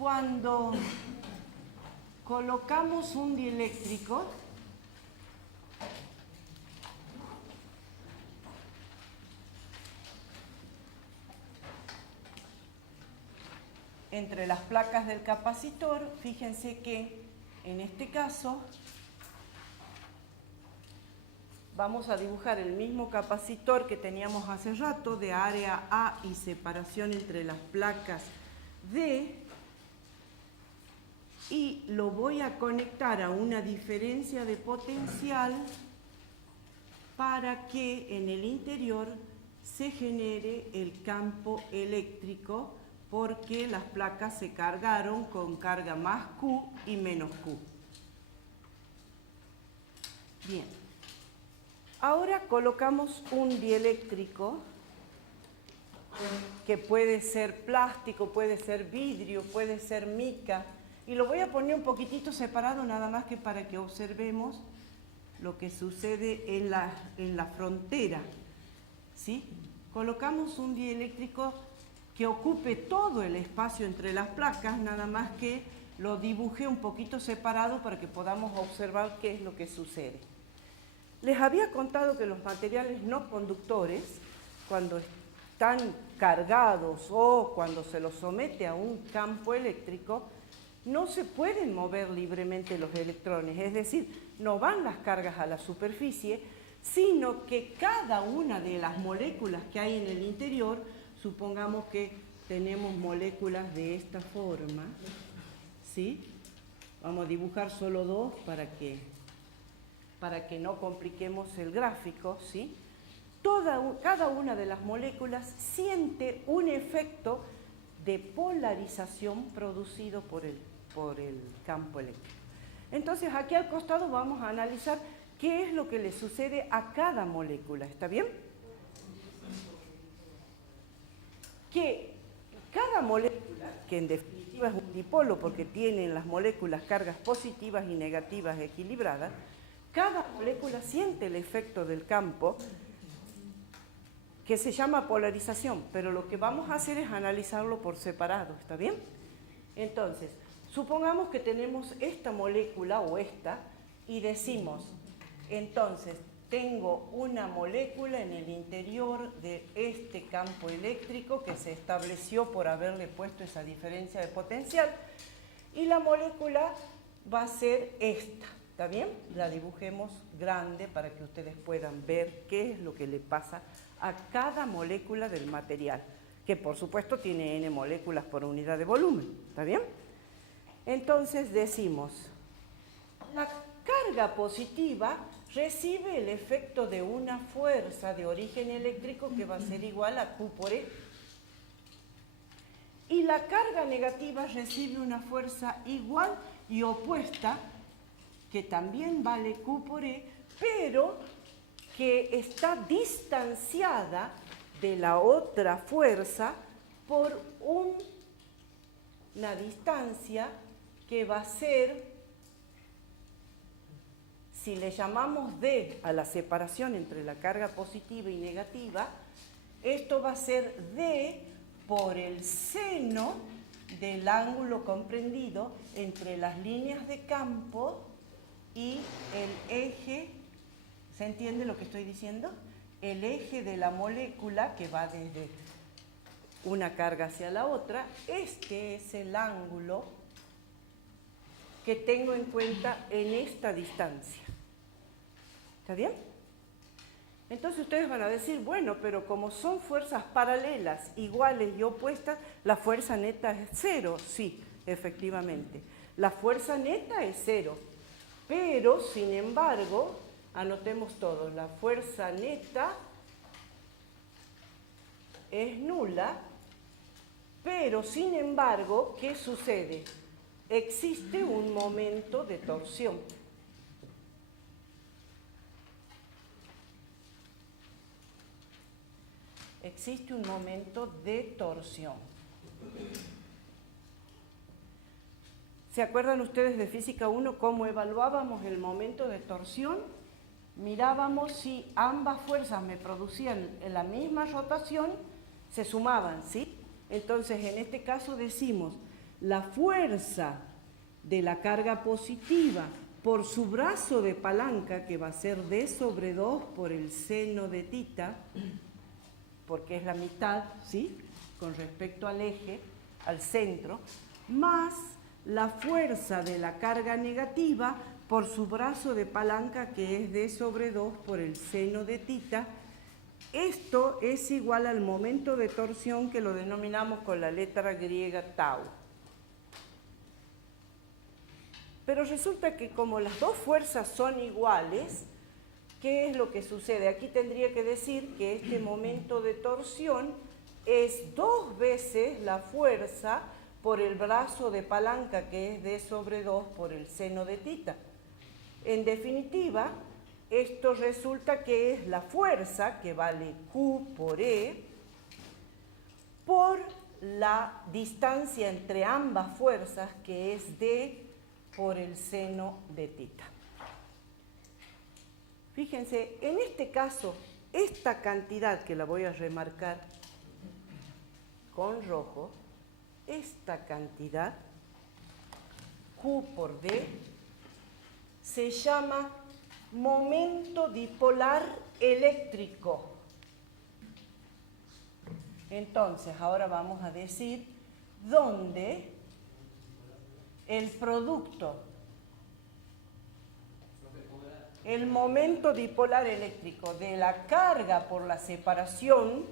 cuando colocamos un dieléctrico, entre las placas del capacitor, fíjense que en este caso vamos a dibujar el mismo capacitor que teníamos hace rato de área A y separación entre las placas D, y lo voy a conectar a una diferencia de potencial para que en el interior se genere el campo eléctrico, porque las placas se cargaron con carga más Q y menos Q. Bien. Ahora colocamos un dieléctrico que puede ser plástico, puede ser vidrio, puede ser mica, y lo voy a poner un poquitito separado nada más que para que observemos lo que sucede en la frontera, ¿sí? Colocamos un dieléctrico que ocupe todo el espacio entre las placas, nada más que lo dibujé un poquito separado para que podamos observar qué es lo que sucede. Les había contado que los materiales no conductores, cuando están cargados o cuando se los somete a un campo eléctrico, no se pueden mover libremente los electrones, es decir, no van las cargas a la superficie, sino que cada una de las moléculas que hay en el interior, supongamos que tenemos moléculas de esta forma, ¿sí? Vamos a dibujar solo dos para que no compliquemos el gráfico, ¿sí? Cada una de las moléculas siente un efecto de polarización producido por el campo eléctrico. Entonces, aquí al costado vamos a analizar qué es lo que le sucede a cada molécula, ¿está bien? Que cada molécula, que en definitiva es un dipolo porque tienen las moléculas cargas positivas y negativas equilibradas, cada molécula siente el efecto del campo que se llama polarización, pero lo que vamos a hacer es analizarlo por separado, ¿está bien? Entonces, supongamos que tenemos esta molécula o esta y decimos, entonces, tengo una molécula en el interior de este campo eléctrico que se estableció por haberle puesto esa diferencia de potencial, y la molécula va a ser esta, ¿está bien? La dibujemos grande para que ustedes puedan ver qué es lo que le pasa a cada molécula del material, que por supuesto tiene n moléculas por unidad de volumen, ¿está bien? Entonces decimos, la carga positiva recibe el efecto de una fuerza de origen eléctrico que va a ser igual a Q por E. Y la carga negativa recibe una fuerza igual y opuesta, que también vale Q por E, pero que está distanciada de la otra fuerza por una distancia que va a ser, si le llamamos D a la separación entre la carga positiva y negativa, esto va a ser D por el seno del ángulo comprendido entre las líneas de campo y el eje. ¿Se entiende lo que estoy diciendo? El eje de la molécula que va desde una carga hacia la otra, este es el ángulo que tengo en cuenta en esta distancia. ¿Está bien? Entonces ustedes van a decir, bueno, pero como son fuerzas paralelas, iguales y opuestas, la fuerza neta es cero. Sí, efectivamente. La fuerza neta es cero, pero sin embargo, anotemos todos, la fuerza neta es nula, pero sin embargo, ¿qué sucede? Existe un momento de torsión. Existe un momento de torsión. ¿Se acuerdan ustedes de Física 1 cómo evaluábamos el momento de torsión? Mirábamos si ambas fuerzas me producían la misma rotación, se sumaban, ¿sí? Entonces, en este caso decimos, la fuerza de la carga positiva por su brazo de palanca, que va a ser D sobre 2 por el seno de tita, porque es la mitad, ¿sí?, con respecto al eje, al centro, más la fuerza de la carga negativa por su brazo de palanca, que es D sobre 2 por el seno de tita. Esto es igual al momento de torsión, que lo denominamos con la letra griega tau. Pero resulta que como las dos fuerzas son iguales, ¿qué es lo que sucede? Aquí tendría que decir que este momento de torsión es 2 veces la fuerza por el brazo de palanca, que es D sobre 2 por el seno de tita. En definitiva, esto resulta que es la fuerza, que vale Q por E, por la distancia entre ambas fuerzas, que es D por el seno de tita. Fíjense, en este caso, esta cantidad, que la voy a remarcar con rojo, esta cantidad, Q por D, se llama momento dipolar eléctrico. Entonces, ahora vamos a decir dónde el producto, el momento dipolar eléctrico de la carga por la separación,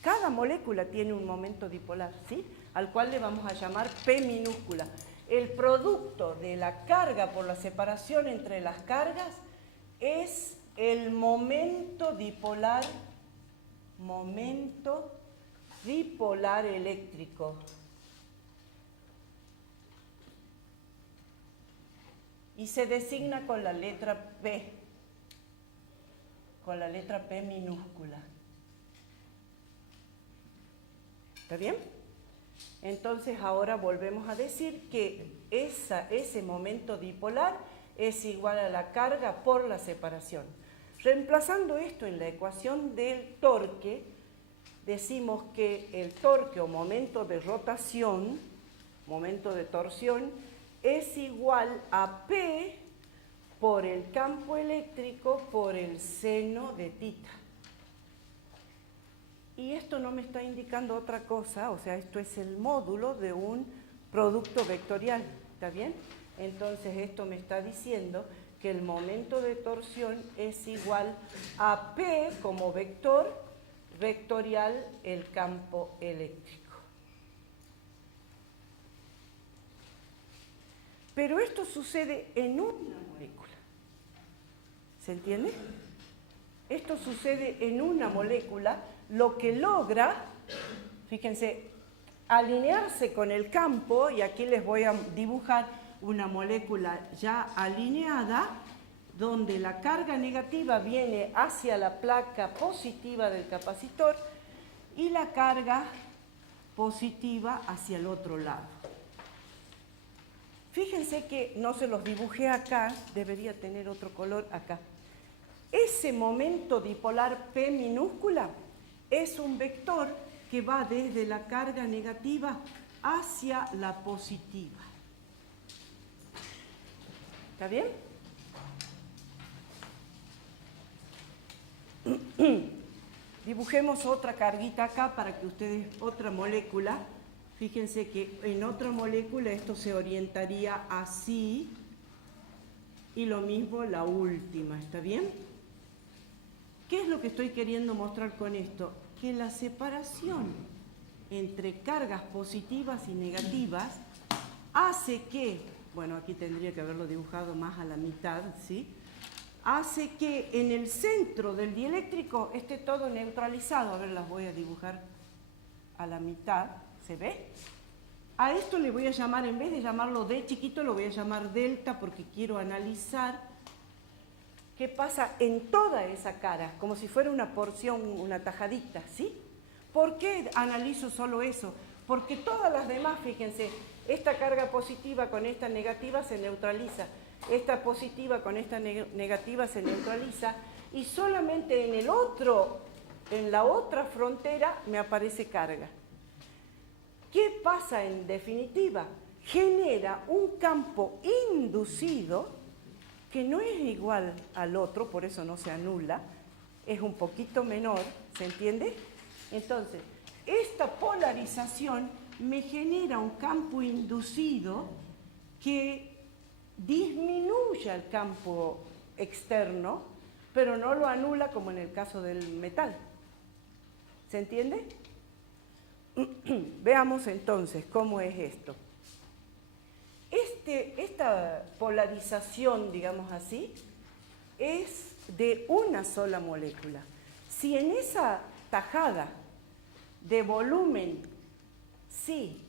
cada molécula tiene un momento dipolar, ¿sí?, al cual le vamos a llamar P minúscula. El producto de la carga por la separación entre las cargas es el momento dipolar eléctrico. Y se designa con la letra P, con la letra P minúscula. ¿Está bien? Entonces ahora volvemos a decir que ese momento dipolar es igual a la carga por la separación. Reemplazando esto en la ecuación del torque, decimos que el torque o momento de rotación, momento de torsión, es igual a P por el campo eléctrico por el seno de tita. Y esto no me está indicando otra cosa, o sea, esto es el módulo de un producto vectorial, ¿está bien? Entonces esto me está diciendo que el momento de torsión es igual a P como vector vectorial el campo eléctrico. Pero esto sucede en una molécula. ¿Se entiende? Esto sucede en una molécula, lo que logra, fíjense, alinearse con el campo, y aquí les voy a dibujar una molécula ya alineada, donde la carga negativa viene hacia la placa positiva del capacitor y la carga positiva hacia el otro lado. Fíjense que no se los dibujé acá, debería tener otro color acá. Ese momento dipolar P minúscula es un vector que va desde la carga negativa hacia la positiva. ¿Está bien? Dibujemos otra carguita acá para que ustedes, otra molécula. Fíjense que en otra molécula esto se orientaría así, y lo mismo la última, ¿está bien? ¿Qué es lo que estoy queriendo mostrar con esto? Que la separación entre cargas positivas y negativas hace que, bueno, aquí tendría que haberlo dibujado más a la mitad, ¿sí?, hace que en el centro del dieléctrico esté todo neutralizado. A ver, las voy a dibujar a la mitad. ¿Se ve? A esto le voy a llamar, en vez de llamarlo D chiquito, lo voy a llamar delta, porque quiero analizar qué pasa en toda esa cara, como si fuera una porción, una tajadita, ¿sí? ¿Por qué analizo solo eso? Porque todas las demás, fíjense, esta carga positiva con esta negativa se neutraliza, esta positiva con esta negativa se neutraliza, y solamente en la otra frontera me aparece carga. ¿Qué pasa? pasa en definitiva? Genera un campo inducido que no es igual al otro, por eso no se anula, es un poquito menor, ¿se entiende? Entonces, esta polarización me genera un campo inducido que disminuye el campo externo, pero no lo anula como en el caso del metal. ¿Se entiende? Veamos entonces cómo es esto. Esta polarización, digamos así, es de una sola molécula. Si en esa tajada de volumen, si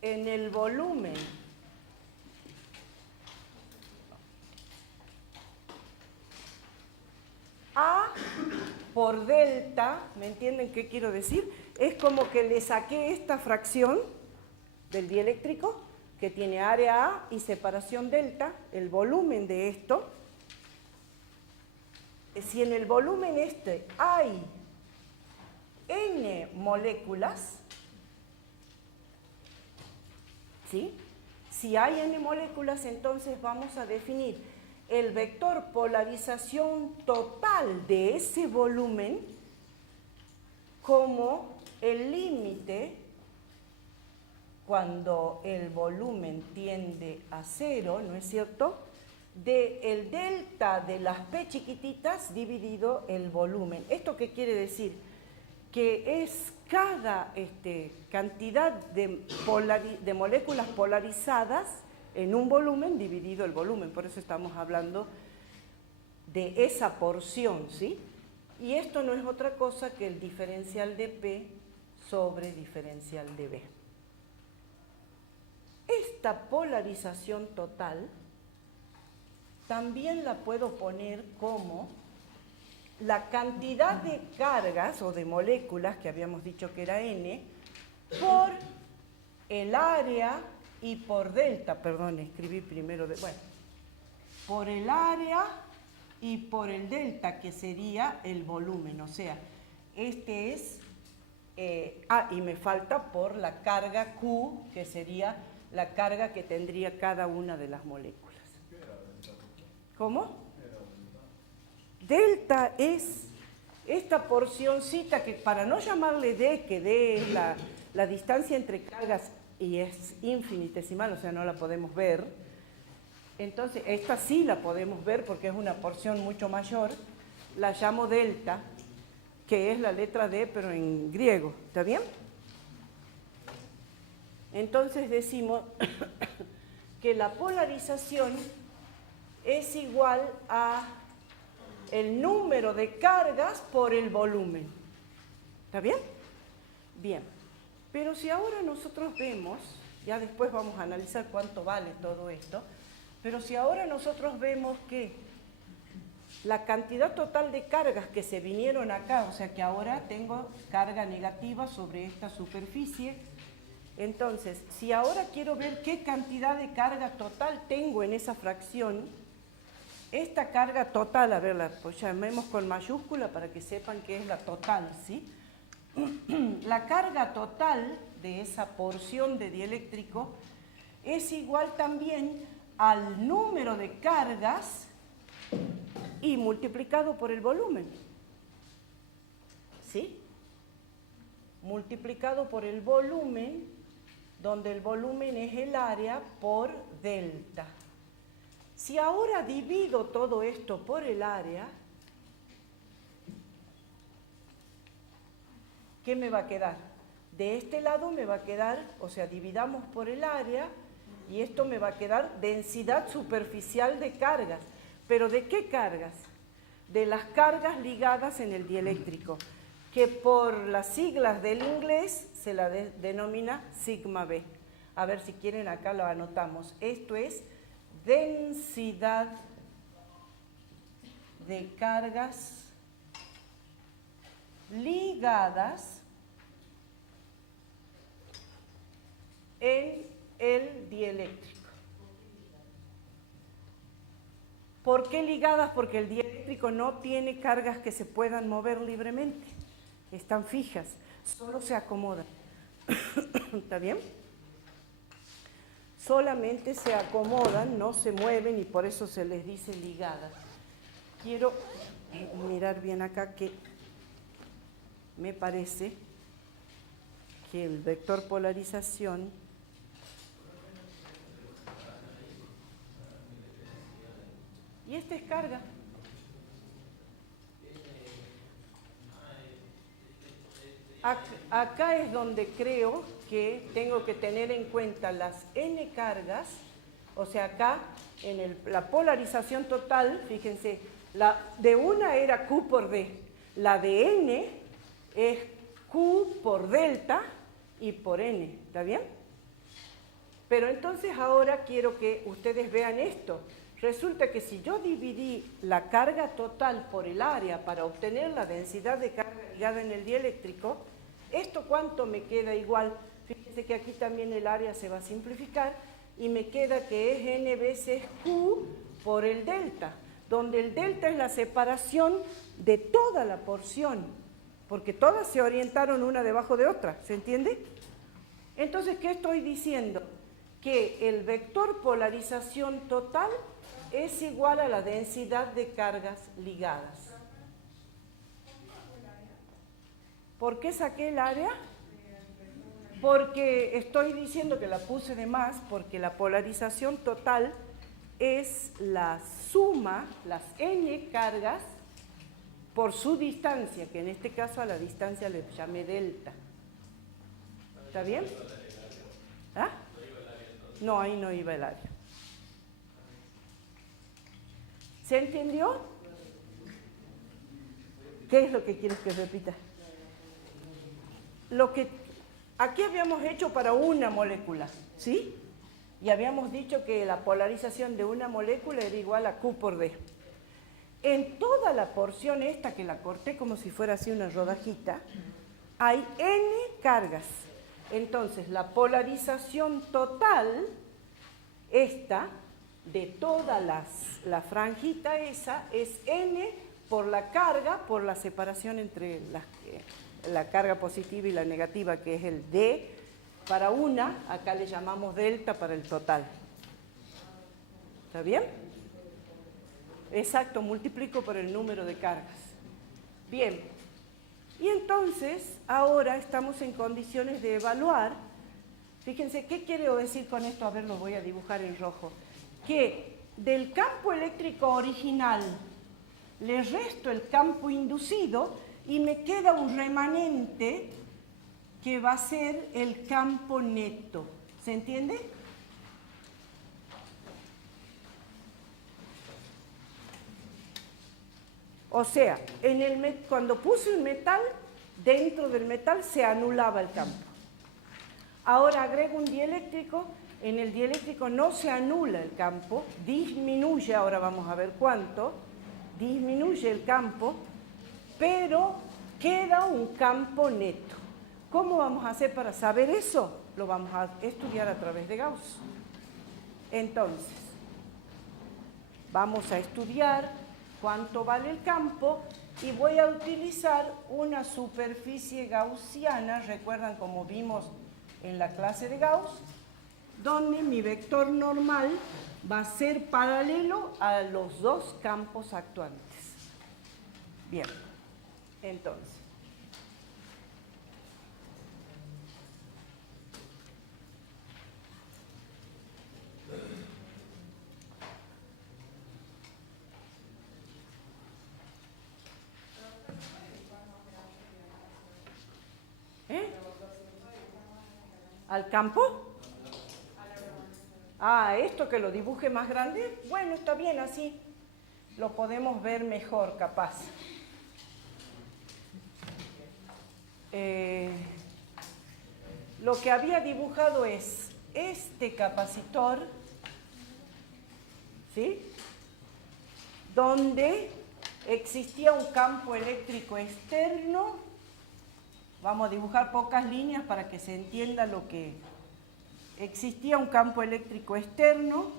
en el volumen A por delta, ¿me entienden qué quiero decir? Es como que le saqué esta fracción del dieléctrico que tiene área A y separación delta, el volumen de esto. Si en el volumen este hay n moléculas, ¿sí? Si hay n moléculas, entonces vamos a definir el vector polarización total de ese volumen como el límite cuando el volumen tiende a cero, ¿no es cierto?, del delta de las P chiquititas dividido el volumen. ¿Esto qué quiere decir? Que es cada cantidad de moléculas polarizadas en un volumen dividido el volumen. Por eso estamos hablando de esa porción, ¿sí? Y esto no es otra cosa que el diferencial de P sobre diferencial de B. Esta polarización total también la puedo poner como la cantidad de cargas o de moléculas, que habíamos dicho que era N, por el área y por delta, perdón, escribí primero, por el área y por el delta, que sería el volumen, o sea, este es, y me falta por la carga Q, que sería la carga que tendría cada una de las moléculas. ¿Cómo? Delta es esta porcioncita que, para no llamarle D, que D es la distancia entre cargas y es infinitesimal, o sea, no la podemos ver. Entonces, esta sí la podemos ver porque es una porción mucho mayor. La llamo delta, que es la letra D, pero en griego. ¿Está bien? Entonces decimos que la polarización es igual a el número de cargas por el volumen. ¿Está bien? Bien. Pero si ahora nosotros vemos, ya después vamos a analizar cuánto vale todo esto, pero si ahora nosotros vemos que la cantidad total de cargas que se vinieron acá, o sea que ahora tengo carga negativa sobre esta superficie, entonces, si ahora quiero ver qué cantidad de carga total tengo en esa fracción, esta carga total, a ver, pues llamemos con mayúscula para que sepan qué es la total, ¿sí? La carga total de esa porción de dieléctrico es igual también al número de cargas y multiplicado por el volumen, ¿sí? Multiplicado por el volumen, donde el volumen es el área por delta. Si ahora divido todo esto por el área, ¿qué me va a quedar? De este lado me va a quedar, o sea, dividamos por el área, y esto me va a quedar densidad superficial de cargas. ¿Pero de qué cargas? De las cargas ligadas en el dieléctrico, que por las siglas del inglés se la denomina sigma B. A ver si quieren, acá lo anotamos. Esto es densidad de cargas ligadas en el dieléctrico. ¿Por qué ligadas? Porque el dieléctrico no tiene cargas que se puedan mover libremente. Están fijas, solo se acomodan. ¿Está bien? Solamente se acomodan, no se mueven y por eso se les dice ligadas. Quiero mirar bien acá que me parece que el vector polarización y esta es carga. Acá es donde creo que tengo que tener en cuenta las n cargas, o sea, acá en la polarización total, fíjense, la de una era Q por D, la de n es Q por delta y por n, ¿está bien? Pero entonces ahora quiero que ustedes vean esto. Resulta que si yo dividí la carga total por el área para obtener la densidad de carga ligada en el dieléctrico, ¿esto cuánto me queda igual? Fíjense que aquí también el área se va a simplificar y me queda que es n veces Q por el delta, donde el delta es la separación de toda la porción, porque todas se orientaron una debajo de otra, ¿se entiende? Entonces, ¿qué estoy diciendo? Que el vector polarización total es igual a la densidad de cargas ligadas. ¿Por qué saqué el área? Porque estoy diciendo que la puse de más, porque la polarización total es la suma, las n cargas, por su distancia, que en este caso a la distancia le llamé delta. ¿Está bien? ¿Ah? No, ahí no iba el área. ¿Se entendió? ¿Qué es lo que quieres que repita? Lo que aquí habíamos hecho para una molécula, ¿sí? Y habíamos dicho que la polarización de una molécula era igual a Q por D. En toda la porción esta, que la corté como si fuera así una rodajita, hay n cargas. Entonces, la polarización total, esta, de toda la franjita esa, es n por la carga, por la separación entre la carga positiva y la negativa, que es el D para una, acá le llamamos delta para el total. ¿Está bien? Exacto, multiplico por el número de cargas. Bien, y entonces ahora estamos en condiciones de evaluar. Fíjense, ¿qué quiero decir con esto? A ver, lo voy a dibujar en rojo. Que del campo eléctrico original le resto el campo inducido y me queda un remanente que va a ser el campo neto. ¿Se entiende? O sea, cuando puse el metal, dentro del metal se anulaba el campo. Ahora agrego un dieléctrico, en el dieléctrico no se anula el campo, disminuye, ahora vamos a ver cuánto, disminuye el campo, pero queda un campo neto. ¿Cómo vamos a hacer para saber eso? Lo vamos a estudiar a través de Gauss. Entonces, vamos a estudiar cuánto vale el campo y voy a utilizar una superficie gaussiana, recuerdan como vimos en la clase de Gauss, donde mi vector normal va a ser paralelo a los dos campos actuantes. Bien, entonces, ¿al campo? Ah, esto que lo dibuje más grande, bueno, está bien así, lo podemos ver mejor, capaz. Lo que había dibujado es este capacitor, ¿sí? Donde existía un campo eléctrico externo. Vamos a dibujar pocas líneas para que se entienda lo que... Existía un campo eléctrico externo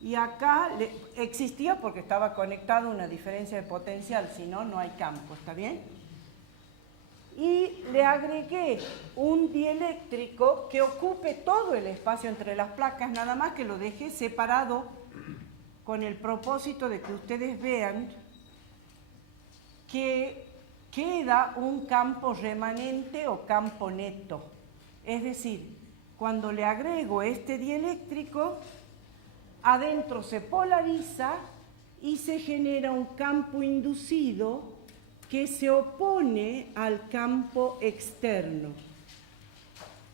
y acá existía porque estaba conectado a una diferencia de potencial, si no, no hay campo, ¿está bien? y le agregué un dieléctrico que ocupe todo el espacio entre las placas, nada más que lo dejé separado con el propósito de que ustedes vean que queda un campo remanente o campo neto. Es decir, cuando le agrego este dieléctrico, adentro se polariza y se genera un campo inducido que se opone al campo externo.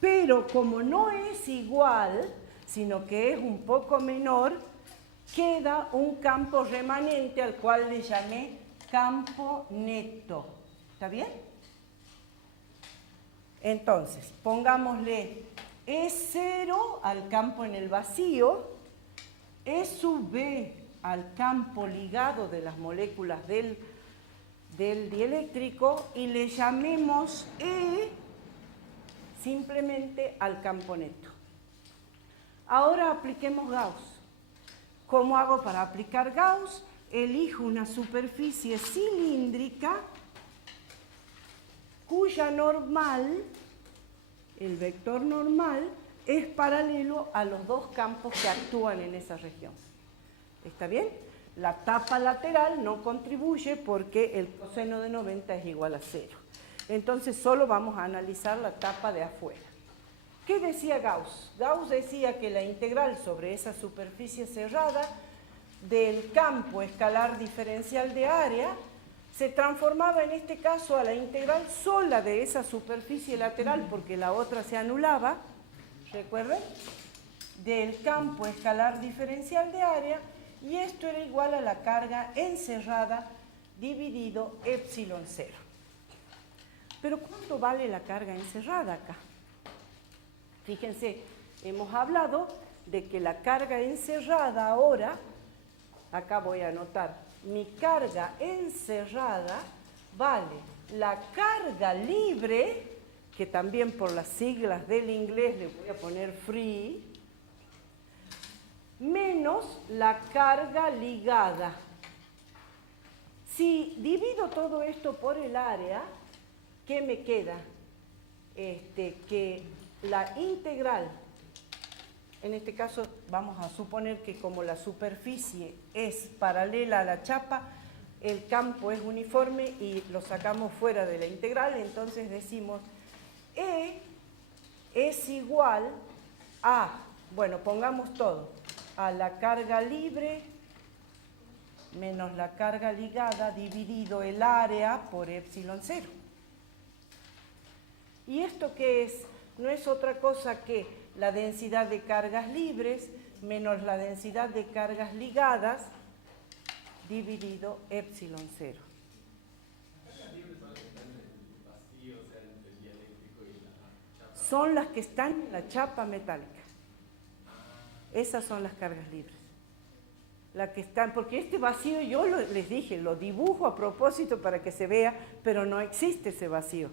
Pero como no es igual, sino que es un poco menor, queda un campo remanente al cual le llamé campo neto. ¿Está bien? Entonces, pongámosle E0 al campo en el vacío, E sub B al campo ligado de las moléculas del dieléctrico y le llamemos E simplemente al campo neto. Ahora apliquemos Gauss. ¿Cómo hago para aplicar Gauss? Elijo una superficie cilíndrica cuya normal, el vector normal, es paralelo a los dos campos que actúan en esa región. ¿Está bien? La tapa lateral no contribuye porque el coseno de 90 es igual a 0. Entonces solo vamos a analizar la tapa de afuera. ¿Qué decía Gauss? Gauss decía que la integral sobre esa superficie cerrada del campo escalar diferencial de área se transformaba en este caso a la integral sola de esa superficie lateral porque la otra se anulaba, ¿recuerden? Del campo escalar diferencial de área, y esto era igual a la carga encerrada dividido epsilon 0. Pero ¿cuánto vale la carga encerrada acá? Fíjense, hemos hablado de que la carga encerrada ahora, acá voy a anotar, mi carga encerrada vale la carga libre, que también por las siglas del inglés le voy a poner free, menos la carga ligada. Si divido todo esto por el área, ¿qué me queda? Que la integral, en este caso vamos a suponer que como la superficie es paralela a la chapa, el campo es uniforme y lo sacamos fuera de la integral, entonces decimos E es igual a, bueno, pongamos todo, a la carga libre menos la carga ligada dividido el área por epsilon 0. ¿Y esto qué es? No es otra cosa que la densidad de cargas libres menos la densidad de cargas ligadas dividido epsilon 0. Son las que están en la chapa metálica. Esas son las cargas libres. Las que están, porque este vacío yo les dije, lo dibujo a propósito para que se vea, pero no existe ese vacío.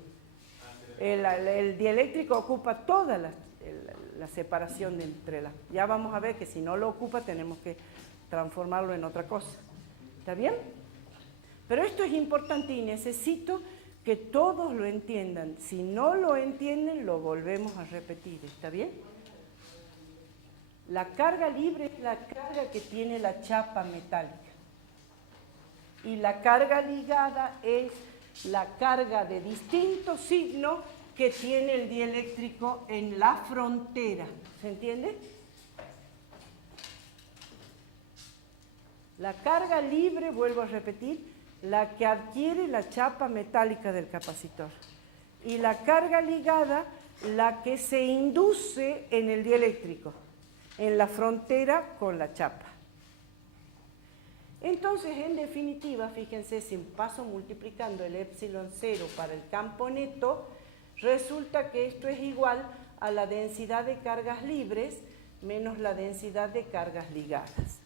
El dieléctrico ocupa toda la separación entre las. Ya vamos a ver que si no lo ocupa tenemos que transformarlo en otra cosa. ¿Está bien? Pero esto es importante y necesito que todos lo entiendan. Si no lo entienden, lo volvemos a repetir. ¿Está bien? La carga libre es la carga que tiene la chapa metálica. Y la carga ligada es la carga de distinto signo que tiene el dieléctrico en la frontera. ¿Se entiende? La carga libre, vuelvo a repetir, la que adquiere la chapa metálica del capacitor. Y la carga ligada, la que se induce en el dieléctrico, en la frontera con la chapa. Entonces, en definitiva, fíjense, si paso multiplicando el epsilon 0 para el campo neto, resulta que esto es igual a la densidad de cargas libres menos la densidad de cargas ligadas.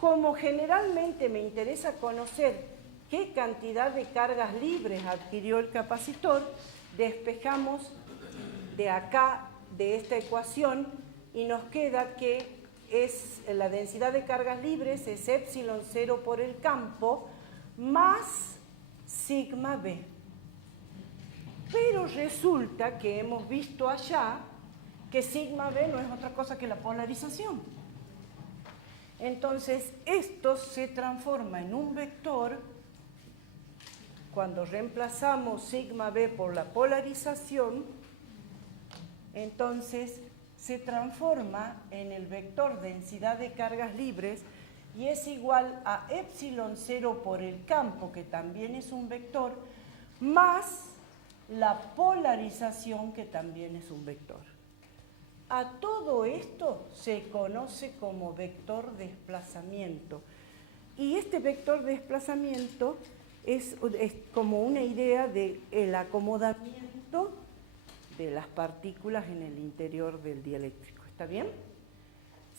Como generalmente me interesa conocer qué cantidad de cargas libres adquirió el capacitor, despejamos de acá, de esta ecuación, y nos queda que la densidad de cargas libres es epsilon 0 por el campo más sigma b. Pero resulta que hemos visto allá que sigma b no es otra cosa que la polarización. Entonces, esto se transforma en un vector cuando reemplazamos sigma b por la polarización. Entonces, se transforma en el vector densidad de cargas libres y es igual a epsilon 0 por el campo, que también es un vector, más la polarización, que también es un vector. A todo esto se conoce como vector desplazamiento. Y este vector desplazamiento es como una idea del acomodamiento de las partículas en el interior del dieléctrico. ¿Está bien?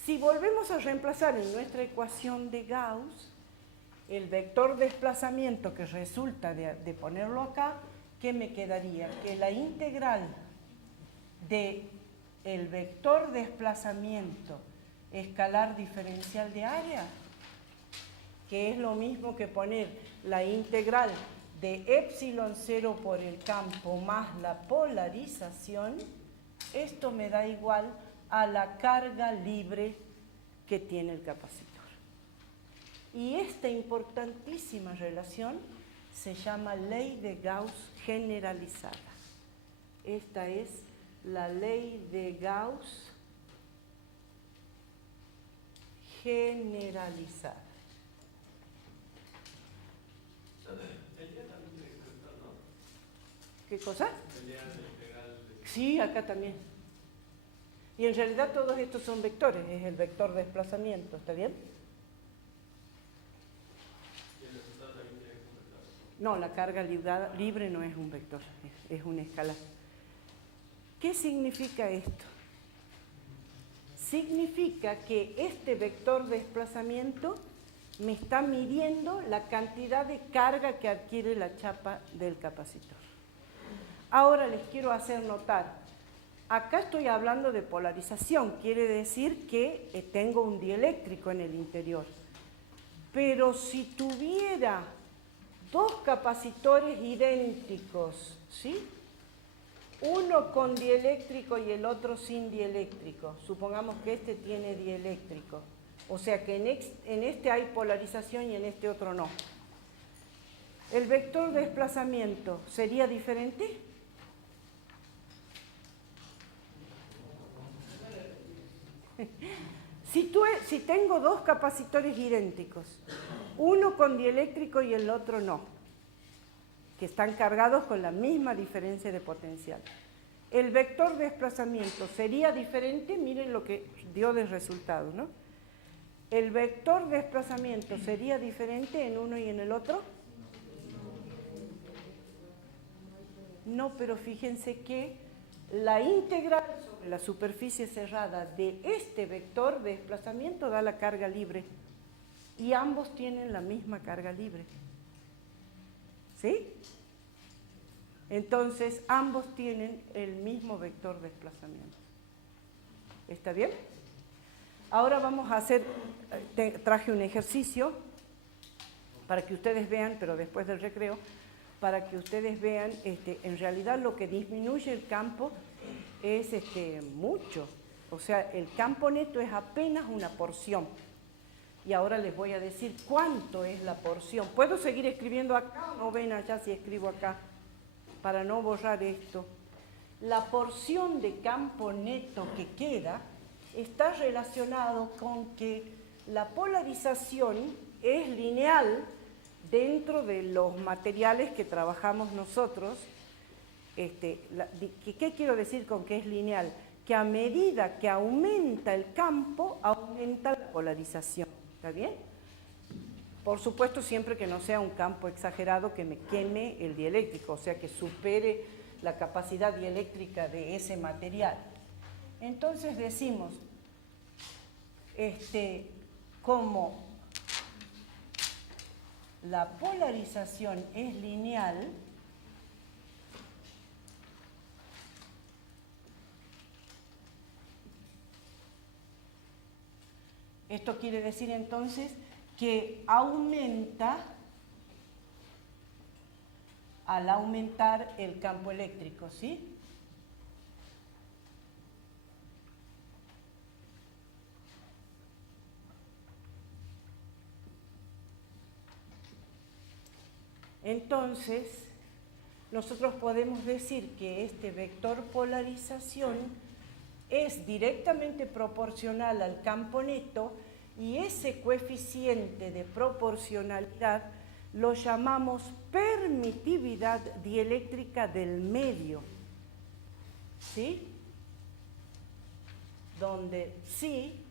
Si volvemos a reemplazar en nuestra ecuación de Gauss el vector desplazamiento que resulta de ponerlo acá, ¿qué me quedaría? Que la integral del vector desplazamiento escalar diferencial de área, que es lo mismo que poner la integral de epsilon 0 por el campo más la polarización, esto me da igual a la carga libre que tiene el capacitor. Y esta importantísima relación se llama ley de Gauss generalizada. Esta es la ley de Gauss generalizada. ¿Qué cosa? Sí, acá también. Y en realidad todos estos son vectores, es el vector de desplazamiento, ¿está bien? No, la carga libre no es un vector, es un escalar. ¿Qué significa esto? Significa que este vector de desplazamiento me está midiendo la cantidad de carga que adquiere la chapa del capacitor. Ahora les quiero hacer notar, acá estoy hablando de polarización, quiere decir que tengo un dieléctrico en el interior. Pero si tuviera dos capacitores idénticos, ¿sí? Uno con dieléctrico y el otro sin dieléctrico, supongamos que este tiene dieléctrico, o sea que en este hay polarización y en este otro no. ¿El vector de desplazamiento sería diferente? Si tengo dos capacitores idénticos, uno con dieléctrico y el otro no, que están cargados con la misma diferencia de potencial, el vector de desplazamiento sería diferente, miren lo que dio de resultado, ¿no? ¿El vector de desplazamiento sería diferente en uno y en el otro? No, pero fíjense que la integral sobre la superficie cerrada de este vector de desplazamiento da la carga libre y ambos tienen la misma carga libre. ¿Sí? Entonces, ambos tienen el mismo vector de desplazamiento. ¿Está bien? Ahora vamos a hacer, traje un ejercicio para que ustedes vean, pero después del recreo, para que ustedes vean, en realidad lo que disminuye el campo es mucho. O sea, el campo neto es apenas una porción. Y ahora les voy a decir cuánto es la porción. ¿Puedo seguir escribiendo acá o no ven allá si escribo acá? Para no borrar esto. La porción de campo neto que queda está relacionado con que la polarización es lineal dentro de los materiales que trabajamos nosotros. ¿Qué quiero decir con que es lineal? Que a medida que aumenta el campo, aumenta la polarización. ¿Está bien? Por supuesto, siempre que no sea un campo exagerado que me queme el dieléctrico, o sea, que supere la capacidad dieléctrica de ese material. Entonces decimos, como la polarización es lineal, esto quiere decir entonces que aumenta al aumentar el campo eléctrico, ¿sí? Entonces, nosotros podemos decir que este vector polarización es directamente proporcional al campo neto y ese coeficiente de proporcionalidad lo llamamos permitividad dieléctrica del medio, ¿sí? Donde sí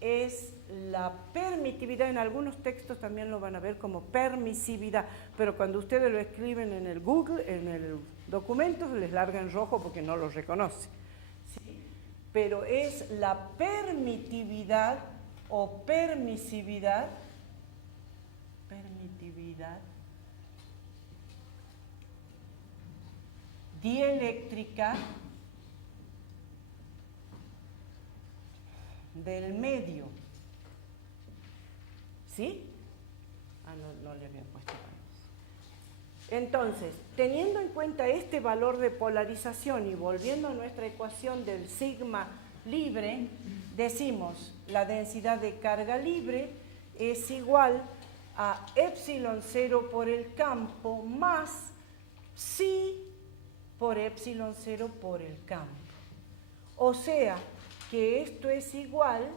es la permitividad, en algunos textos también lo van a ver como permisividad, pero cuando ustedes lo escriben en el Google, en el documento, les larga en rojo porque no lo reconoce, ¿sí? Pero es la permitividad o permisividad dieléctrica del medio, ¿sí? No le había puesto manos. Entonces, teniendo en cuenta este valor de polarización y volviendo a nuestra ecuación del sigma libre, decimos la densidad de carga libre es igual a epsilon 0 por el campo más psi por epsilon 0 por el campo. O sea, que esto es igual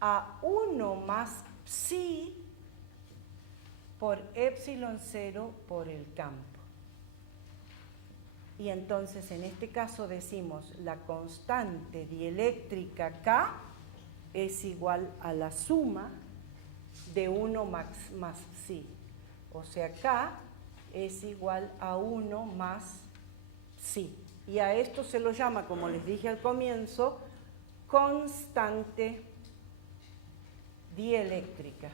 a 1 más psi por epsilon 0 por el campo. Y entonces en este caso decimos la constante dieléctrica K es igual a la suma de 1 más psi. O sea, K es igual a 1 más psi. Y a esto se lo llama, como les dije al comienzo, constante dieléctrica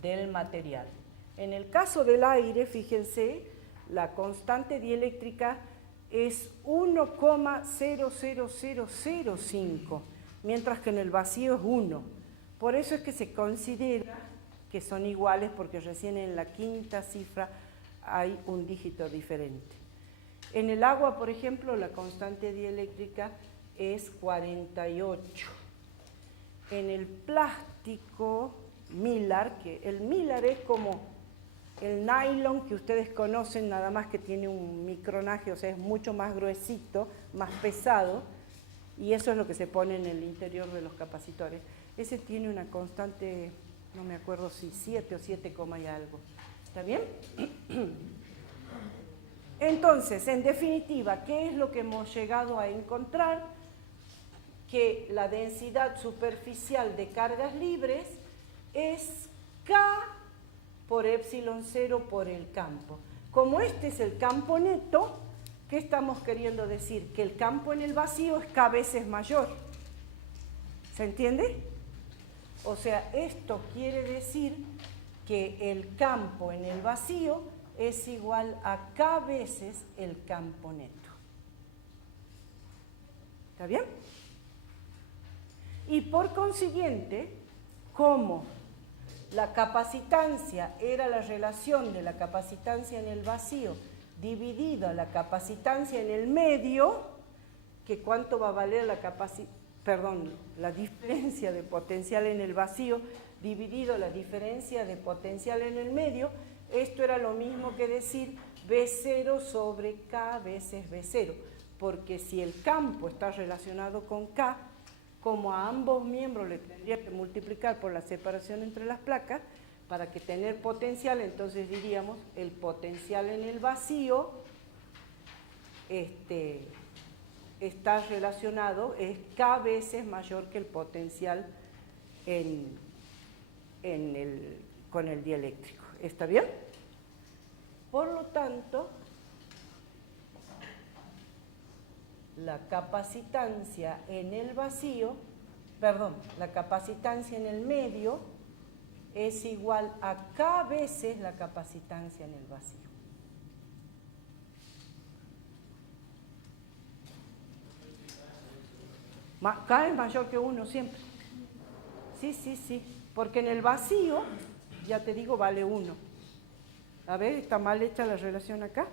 del material. En el caso del aire, fíjense, la constante dieléctrica es 1,00005, mientras que en el vacío es 1. Por eso es que se considera que son iguales, porque recién en la quinta cifra hay un dígito diferente. En el agua, por ejemplo, la constante dieléctrica es 48. En el plástico, Millar, que el Millar es como el nylon que ustedes conocen, nada más que tiene un micronaje, o sea, es mucho más gruesito, más pesado, y eso es lo que se pone en el interior de los capacitores. Ese tiene una constante, no me acuerdo si 7 o 7, y algo. ¿Está bien? Entonces, en definitiva, ¿qué es lo que hemos llegado a encontrar? Que la densidad superficial de cargas libres es K por epsilon 0 por el campo. Como este es el campo neto, ¿qué estamos queriendo decir? Que el campo en el vacío es K veces mayor. ¿Se entiende? O sea, esto quiere decir que el campo en el vacío es igual a K veces el campo neto. ¿Está bien? Y por consiguiente, como la capacitancia era la relación de la capacitancia en el vacío dividido a la capacitancia en el medio, que cuánto va a valer la diferencia de potencial en el vacío dividido la diferencia de potencial en el medio, esto era lo mismo que decir V0 sobre K veces V0, porque si el campo está relacionado con K, como a ambos miembros le tendría que multiplicar por la separación entre las placas, para que tener potencial, entonces diríamos el potencial en el vacío está relacionado, es K veces mayor que el potencial con el dieléctrico. ¿Está bien? Por lo tanto, la capacitancia en el vacío, la capacitancia en el medio es igual a K veces la capacitancia en el vacío. K es mayor que 1 siempre. Sí, porque en el vacío ya te digo, vale 1. A ver, ¿está mal hecha la relación acá?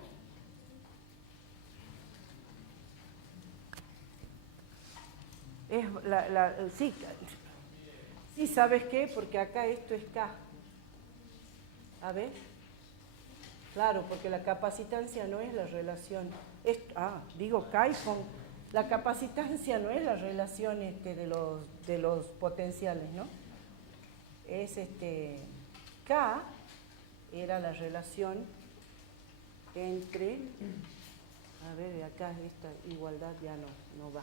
Es sí, ¿sabes qué? Porque acá esto es K. A ver. Claro, porque la capacitancia no es la relación. Digo K y con... La capacitancia no es la relación de los potenciales, ¿no? Es K era la relación entre... A ver, de acá esta igualdad ya no va.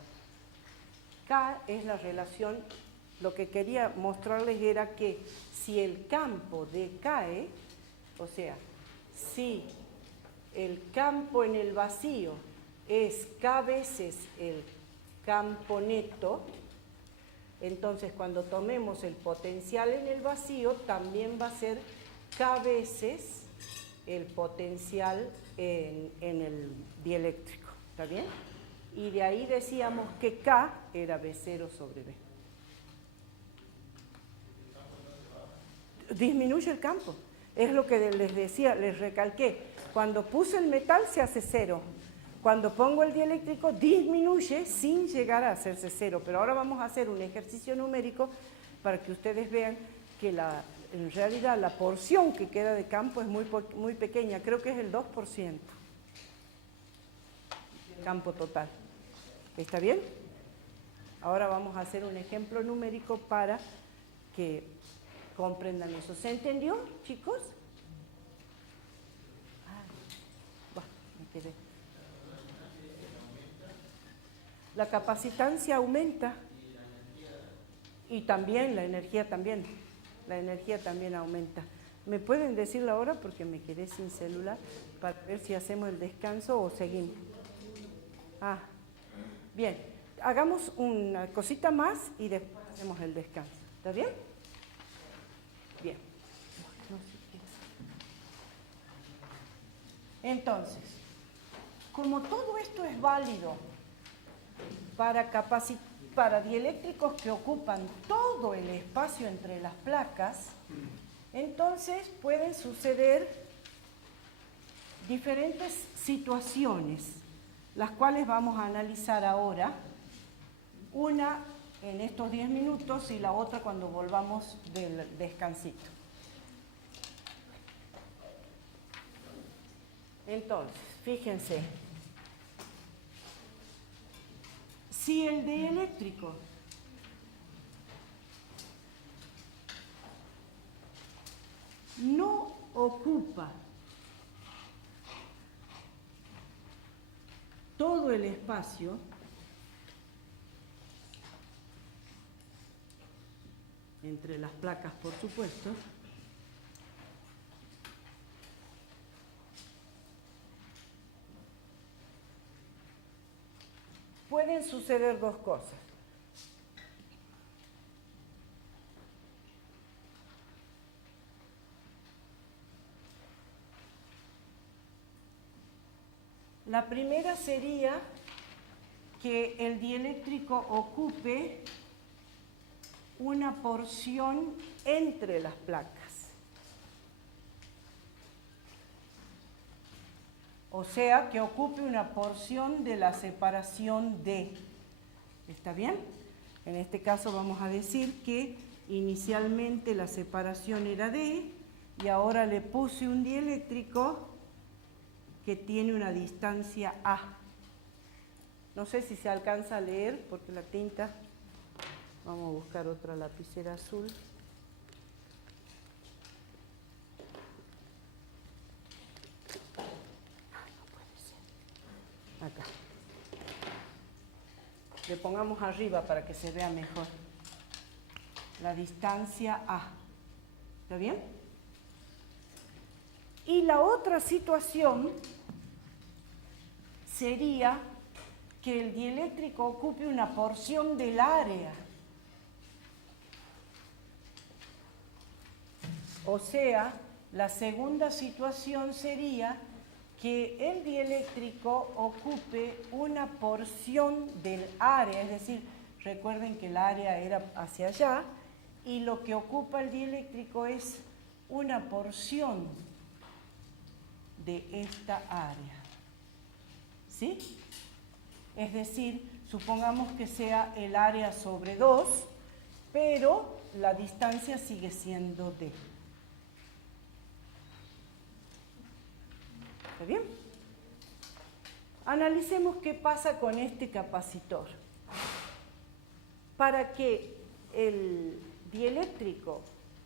K es la relación, lo que quería mostrarles era que si el campo decae, o sea, si el campo en el vacío es K veces el campo neto, entonces cuando tomemos el potencial en el vacío, también va a ser K veces el potencial en el dieléctrico, ¿está bien? Y de ahí decíamos que K era B0 sobre B. Disminuye el campo. Es lo que les decía, les recalqué. Cuando puse el metal se hace 0. Cuando pongo el dieléctrico disminuye sin llegar a hacerse 0. Pero ahora vamos a hacer un ejercicio numérico para que ustedes vean que en realidad la porción que queda de campo es muy pequeña. Creo que es el 2%. Campo total. ¿Está bien? Ahora vamos a hacer un ejemplo numérico para que comprendan eso. ¿Se entendió, chicos? Me quedé. La capacitancia aumenta y también la energía también. La energía también aumenta. ¿Me pueden decir la hora? Porque me quedé sin celular para ver si hacemos el descanso o seguimos. Bien, hagamos una cosita más y después hacemos el descanso. ¿Está bien? Bien. Entonces, como todo esto es válido para dieléctricos que ocupan todo el espacio entre las placas, entonces pueden suceder diferentes situaciones, las cuales vamos a analizar ahora, una en estos 10 minutos y la otra cuando volvamos del descansito. Entonces, fíjense, si el dieléctrico no ocupa todo el espacio, entre las placas, por supuesto, pueden suceder dos cosas. La primera sería que el dieléctrico ocupe una porción entre las placas. O sea, que ocupe una porción de la separación D. ¿Está bien? En este caso vamos a decir que inicialmente la separación era D y ahora le puse un dieléctrico que tiene una distancia A. No sé si se alcanza a leer porque la tinta... Vamos a buscar otra lapicera azul. No puede ser. Acá. Le pongamos arriba para que se vea mejor. La distancia A. ¿Está bien? Y la otra situación sería que el dieléctrico ocupe una porción del área. O sea, la segunda situación sería que el dieléctrico ocupe una porción del área, es decir, recuerden que el área era hacia allá, y lo que ocupa el dieléctrico es una porción de esta área. ¿Sí? Es decir, supongamos que sea el área sobre 2, pero la distancia sigue siendo d. ¿Está bien? Analicemos qué pasa con este capacitor. Para que el dieléctrico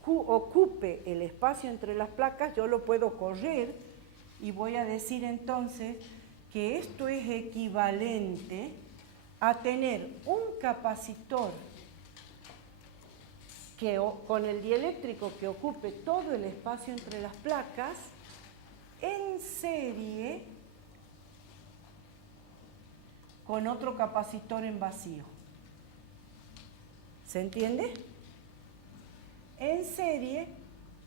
ocupe el espacio entre las placas, yo lo puedo correr y voy a decir entonces que esto es equivalente a tener un capacitor que, con el dieléctrico que ocupe todo el espacio entre las placas en serie con otro capacitor en vacío. ¿Se entiende? En serie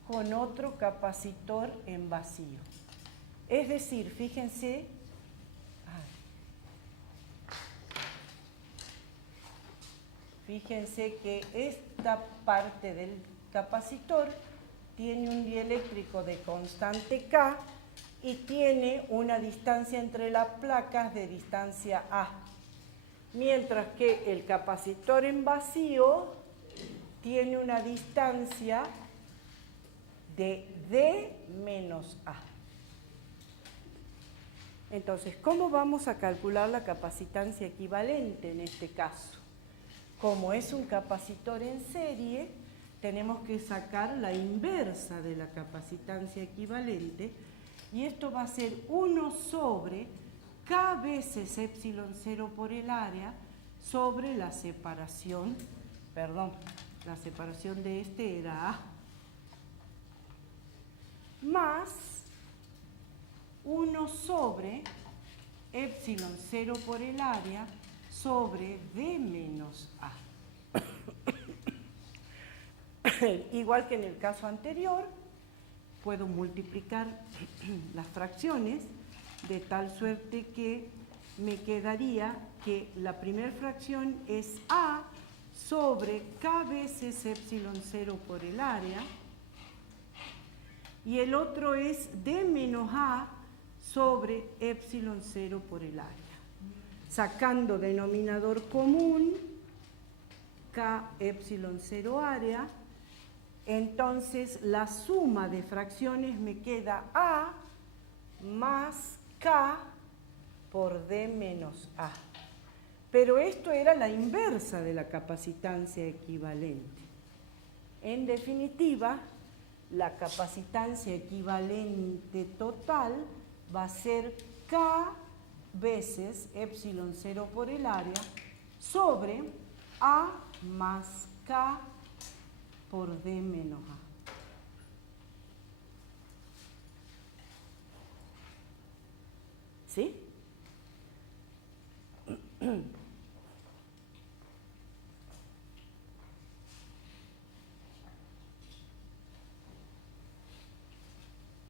con otro capacitor en vacío. Es decir, fíjense, que esta parte del capacitor tiene un dieléctrico de constante K y tiene una distancia entre las placas de distancia A. Mientras que el capacitor en vacío tiene una distancia de D menos A. Entonces, ¿cómo vamos a calcular la capacitancia equivalente en este caso? Como es un capacitor en serie, tenemos que sacar la inversa de la capacitancia equivalente y esto va a ser 1 sobre K veces epsilon 0 por el área sobre la separación, la separación de este era A, más 1 sobre epsilon 0 por el área sobre D menos A. Igual que en el caso anterior, puedo multiplicar las fracciones de tal suerte que me quedaría que la primera fracción es A sobre K veces epsilon 0 por el área y el otro es D menos A sobre epsilon 0 por el área. Sacando denominador común, K epsilon 0 área, entonces la suma de fracciones me queda A más K por D menos A. Pero esto era la inversa de la capacitancia equivalente. En definitiva, la capacitancia equivalente total va a ser K veces epsilon 0 por el área sobre A más K por D menos A. ¿Sí?